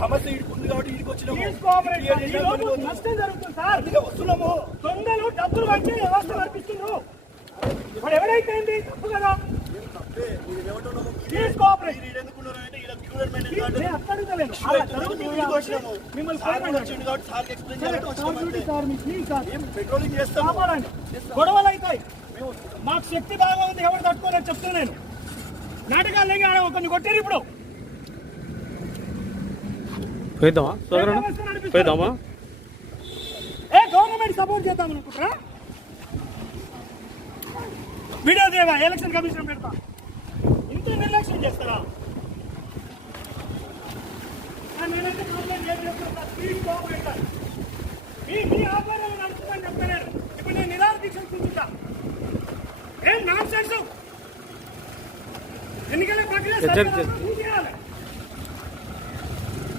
సమస్య ఇడుకుంది కాబట్టి ఇడికి వచ్చినాము. నష్టం జరుగుతుంది సార్, అందుకే వస్తున్నాము. దొంగలు డబ్బులు వచ్చి వ్యవస్థ నడిపిస్తున్నారు. మరి ఎవరైతే తప్పు కదా, పెట్రోలింగ్ చేస్తాం. గొడవలు అవుతాయి, మాకు శక్తి బాగా ఉంది ఎవరు తట్టుకోలేని చెప్తున్నా నేను. నాటకాలు ఒకరిని కొట్టారు. ఇప్పుడు గవర్నమెంట్ సపోర్ట్ చేద్దాం అనుకుంటారా? వీడియో దేవా ఎలక్షన్ కమిషన్ పెడతా, ఇంత నిర్లక్ష్యం చేస్తారా? నేనైతే కంప్లైంట్ చేస్తాను. స్పీడ్ కోఆపరేటర్ మీ ఆధ్వర్యంలో నడుస్తుందని చెప్పలేరు. ఇప్పుడు నేను నిరాహార దీక్షలు కూర్చుంటా. ఏం నాన్ సెన్స్? ఎన్నికల ప్రక్రియ